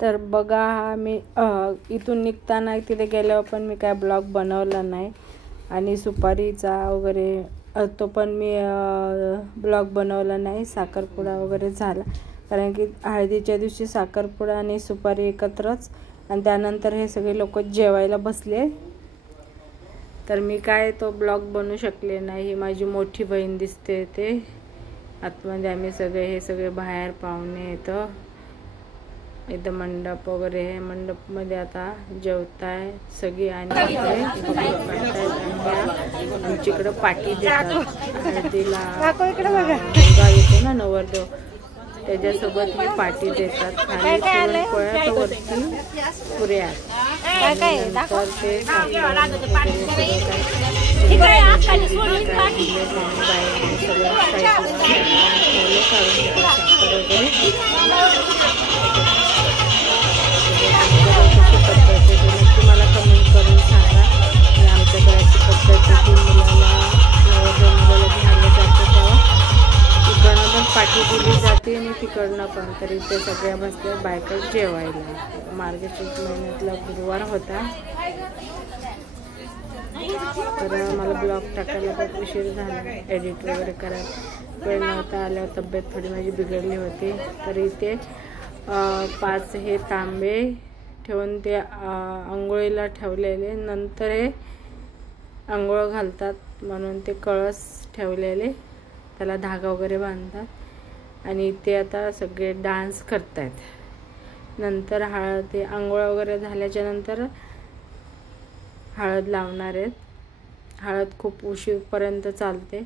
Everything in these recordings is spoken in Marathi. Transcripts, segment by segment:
तर बघा मी इथून निघताना तिथे गेल्यावर पण मी काय ब्लॉग बनवला नाही आणि सुपारीचा वगैरे तो पण मी ब्लॉग बनवला नाही. साखरपुडा वगैरे झाला कारण की हळदीच्या दिवशी साखरपुडा आणि सुपारी एकत्रच आणि त्यानंतर हे सगळे लोक जेवायला बसले. तर मी काय तो ब्लॉग बनवू शकले नाही. ही माझी मोठी बहीण दिसते ते आतमध्ये आम्ही सगळे हे सगळे बाहेर पाहुणे येतं इथं मंडप वगैरे आहे. मंडपमध्ये आता जेवताय सगळी आणि आमच्याकडं पाठी देतात हळदीला मुलगा येतो ना नवरदेव त्याच्यासोबत मी पाठी देतात. खाली पुरणपोळ्या तर वरती पुऱ्या नंतर ते नक्की मला कमेंट करून सांगा की आमच्याकडे अशी पद्धत की मुलाला मुलाला घ्यायला जातं तेव्हा तिकडनं पण पाठी दिली जाते आणि तिकडनं पण. तरी ते सगळ्या बसल्या बायका जेवायला. मार्गशीर्ष महिन्यातला गुरुवार होता तर मला ब्लॉग टाकायला खूप उशीर झाला. एडिट वगैरे करायला वेळ नव्हता. आल्यावर तब्येत थोडी माझी बिघडली होती. तर इथे 5 हे तांबे ठेवून ते आंघोळीला ठेवलेले. नंतर हे आंघोळ घालतात म्हणून ते कळस ठेवलेले त्याला धागा वगैरे बांधतात आणि ते आता सगळे डान्स करतायत. नंतर हळद ते आंघोळ वगैरे झाल्याच्या नंतर हळद लावणार आहेत. हळद खूप उशीरपर्यंत चालते.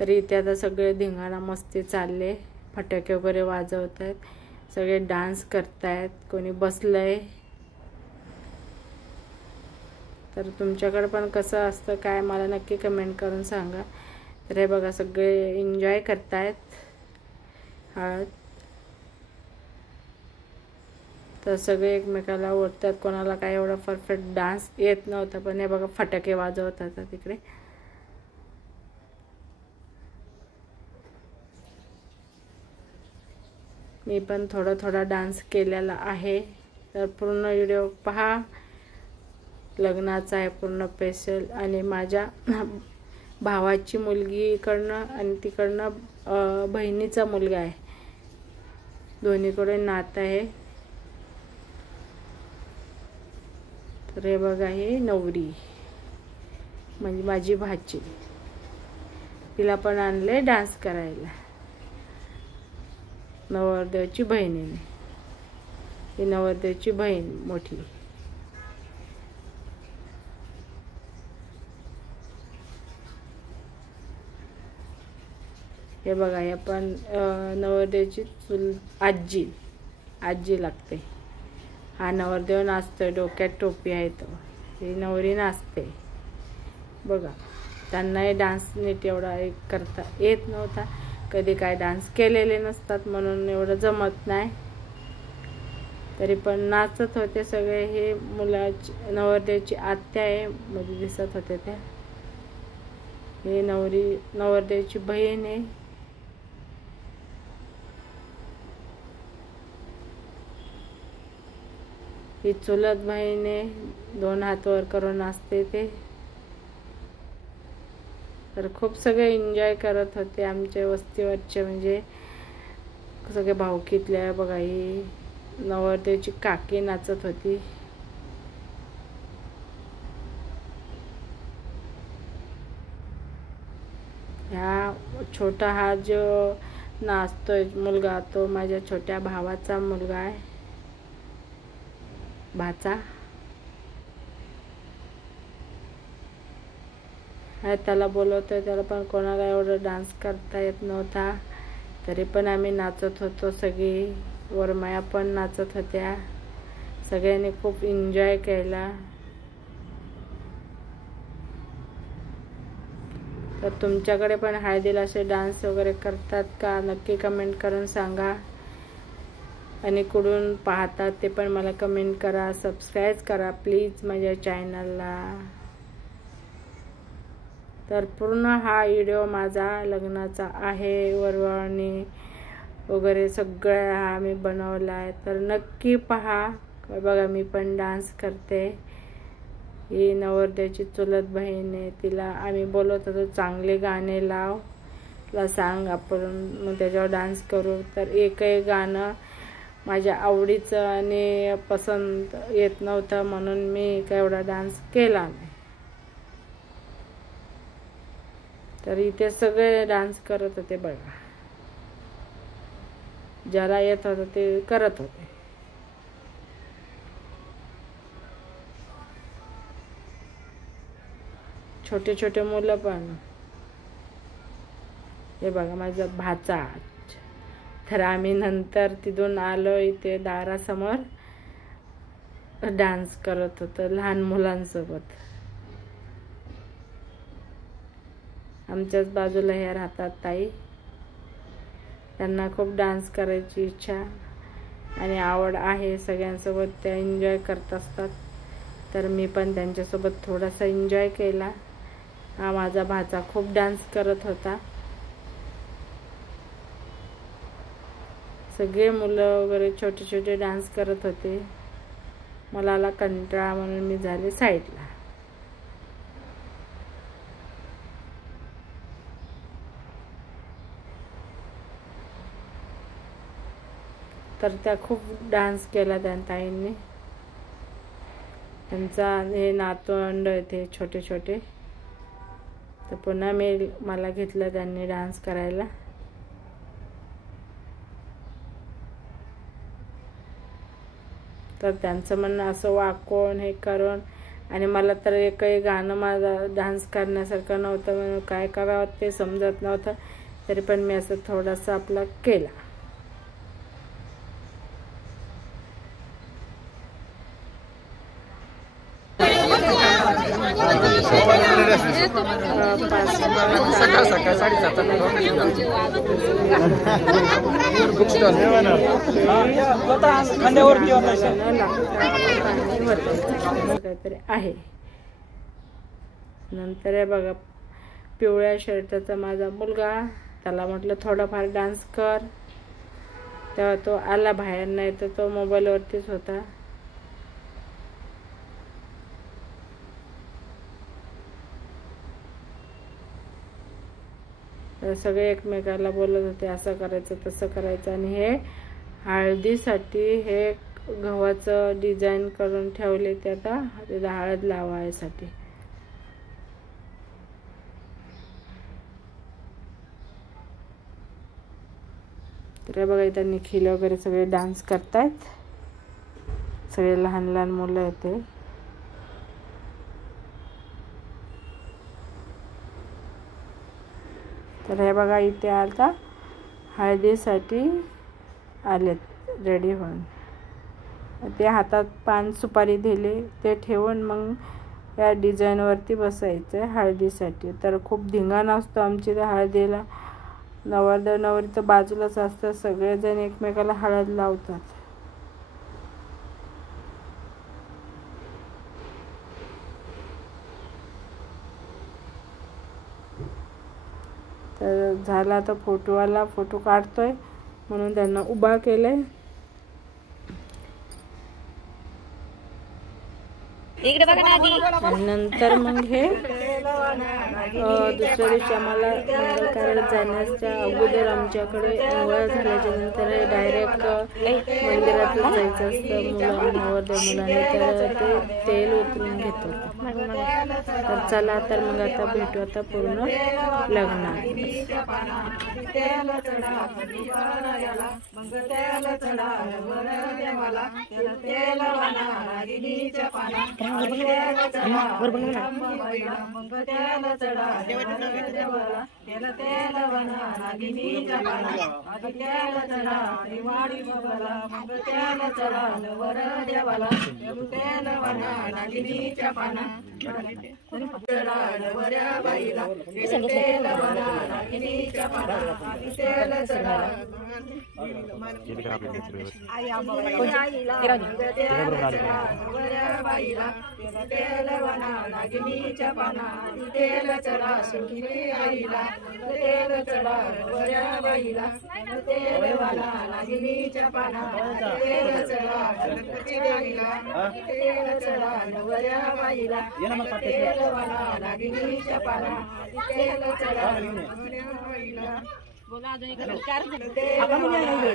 तरी इथे आता सगळे धिंगाणा मस्ती चालले. फटाके वगैरे वाजवत आहेत सगळे डान्स करतायत. कोणी बसलंय. तर तुमच्याकडे पण कसं असतं काय मला नक्की कमेंट करून सांगा. तर हे बघा सगळे एन्जॉय करतायत हळद. तर सगळे एकमेकाला ओढतात. कोणाला काय एवढा परफेक्ट डान्स येत नव्हता पण हे बघा फटाके वाजवतात तिकडे. मी पण थोडा डान्स केलेला आहे. तर पूर्ण व्हिडिओ पहा. लग्नाचा आहे पूर्ण स्पेशल आणि माझ्या भावाची मुलगी इकडनं आणि तिकडनं बहिणीचा मुलगा आहे. दोन्हीकडे नातं आहे. तर हे बघा हे नवरी म्हणजे माझी भाची. तिला पण आणले डान्स करायला नवरदेवची बहिणीने. ही नवरदेवची बहीण मोठी. हे बघा हे पण नवरदेवची आजी लागते. हा नवरदेव नाचतोय डोक्यात टोपी आहे तो. ही नवरी नाचते बघा. त्यांनाही डान्स नीट एवढा करता येत नव्हता. कधी काय डान्स केलेले नसतात म्हणून एवढं जमत नाही. तरी पण नाचत होते सगळे. हे मुलाची नवरदेवची आत्या आहे मध्ये दिसत होते त्या. हे नवरदेवची बहीण आहे. ही चुलत बहीण आहे. 2 हात वर करून नाचते ते. तर खूप सगळे एन्जॉय करत होते आमच्या वस्तीवरचे म्हणजे सगळे भाऊकीतल्या. बघा ही नवरदेवची काकी नाचत होती. ह्या छोटा हा जो नाचतोय मुलगा तो माझ्या छोट्या भावाचा मुलगा आहे. भाचा त्याला बोलवतोय. त्याला पण कोणाला एवढं डान्स करता येत नव्हता. तरी पण आम्ही नाचत होतो सगळी. वरमाया पण नाचत होत्या. सगळ्यांनी खूप एन्जॉय केला. तर तुमच्याकडे पण हळदीला असे डान्स वगैरे करतात का नक्की कमेंट करून सांगा. आणि कुठून पाहतात ते पण मला कमेंट करा. सबस्क्राईब करा प्लीज माझ्या चॅनलला. तर पूर्ण हा व्हिडिओ माझा लग्नाचा आहे. वरवळणी वगैरे सगळं आम्ही बनवला आहे, तर नक्की पहा. बघा मी पण डान्स करते. ही नवरदेवाची चुलत बहीण आहे, तिला आम्ही बोलत होतो चांगले गाणे लाव, तिला सांग आपण मग त्याच्यावर डान्स करू. तर एकही गाणं माझ्या आवडीचं आणि पसंत येत नव्हतं, म्हणून मी काय एवढा डान्स केला नाही. तर इथे सगळे डान्स करत होते बघा, ज्याला येत होतं ते करत होते. छोटे छोटे मुलं पण. हे बघा माझा भाचा. तर आम्ही नंतर तिथून आलो, इथे दारासमोर डान्स करत होतो लहान मुलांसोबत. आमच्याच बाजूला हे राहतात ताई, त्यांना खूप डान्स करायची इच्छा आणि आवड आहे. सगळ्यांसोबत त्या एन्जॉय करत असतात, तर मी पण त्यांच्यासोबत थोडासा एन्जॉय केला. हा माझा भाचा खूप डान्स करत होता. सगळे मुलं वगैरे छोटे छोटे डान्स करत होते. मला आला कंटाळा म्हणून मी झाले साईडला. तर त्या खूप डान्स केला त्या ताईंनी. त्यांचा हे नातवंड येते छोटे छोटे, तर पुन्हा मला घेतलं त्यांनी डान्स करायला. तर त्यांचं म्हणणं असं वाकून हे करून, आणि मला तर एकही गाणं माझा डान्स करण्यासारखं नव्हतं, म्हणून काय करावं ते समजत नव्हतं. तरी पण मी असं थोडंसं आपलं केला. सकाळ सकाळ 7:30 काहीतरी आहे. नंतर आहे बघा पिवळ्या शर्टाचा माझा मुलगा, त्याला म्हटलं थोडाफार डान्स कर. तेव्हा तो आला बाहेर, नाही तर तो मोबाईलवरतीच होता. तर सगळे एकमेकाला बोलत होते असं करायचं तसं करायचं. आणि हे हळदीसाठी हे गव्हाचं डिझाईन करून ठेवले, ते आता त्याला हळद लावायसाठी. तर बघा इथं निखिल वगैरे सगळे डान्स करतायत, सगळे लहान लहान मुलं येते. तर हे बघा इथे आता हळदीसाठी आलेत रेडी होऊन. ते हातात पान सुपारी दिली, ते ठेवून मग या डिझाईनवरती बसायचं आहे हळदीसाठी. तर खूप धिंगाणा असतो आमची त्या हळदीला. नवरदेव नवरी तर बाजूलाच असतात, सगळेजण एकमेकाला हळद लावतात. तर झाला तर फोटोवाला फोटो काढतोय, म्हणून त्यांना उभा केलंय. नंतर मग हे दुसऱ्या दिवशी आम्हाला मंगल कार्यात जाण्याच्या अगोदर आमच्याकडे अंघोळ झाल्याच्या नंतर डायरेक्ट मंदिरातच जायचं असतं नवरदेव मुलांनी. तर ते तेल उतरून घेतो. तर चला तर मग आता भेटू आता पूर्ण लग्नात. नागिनीच्या पाना तेल चढा सुखी आईला तेल चढा वऱ्या बाईला तेल वाला नागिनीच्या पाना तेल चढा गणपती आईला तेल चढा वऱ्या बाईला तेल वाला नागिनीच्या पाना तेल चढा वऱ्या बाईला बोला अजून एक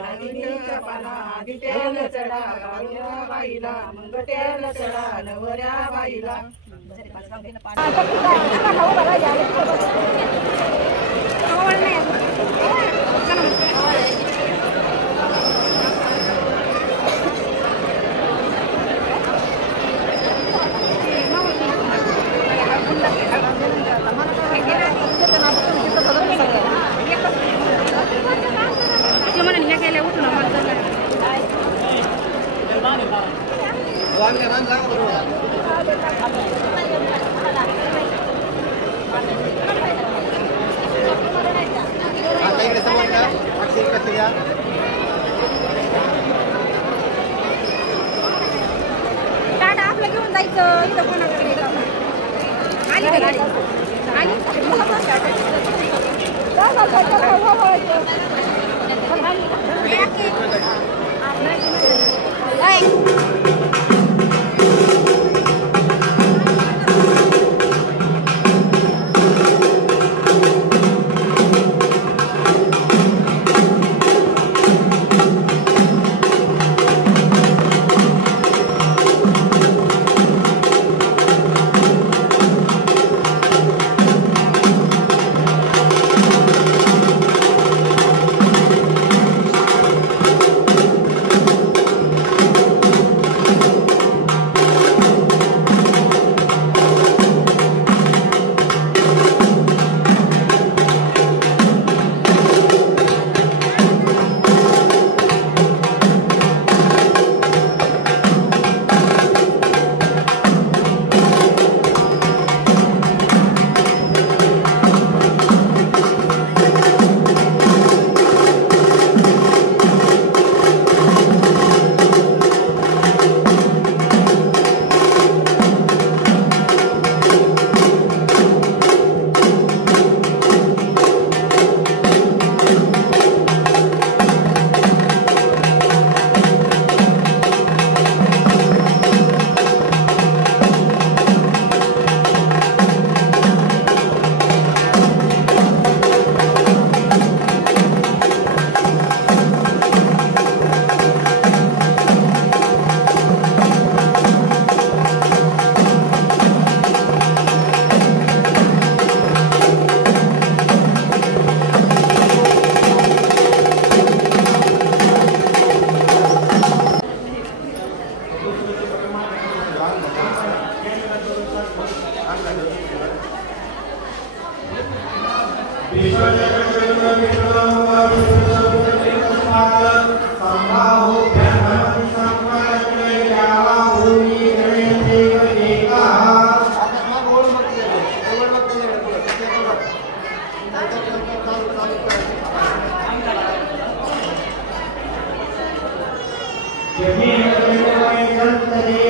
नागिनीच्या पाना तेल चढा वऱ्या बाईला मग तेल चढा नवऱ्या बाईला टाटा आपलं घेऊन जायचं इथं कोणाकडे आली का गाडी आली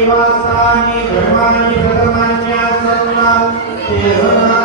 देवासानि धर्माणि प्रथमान्या सर्वा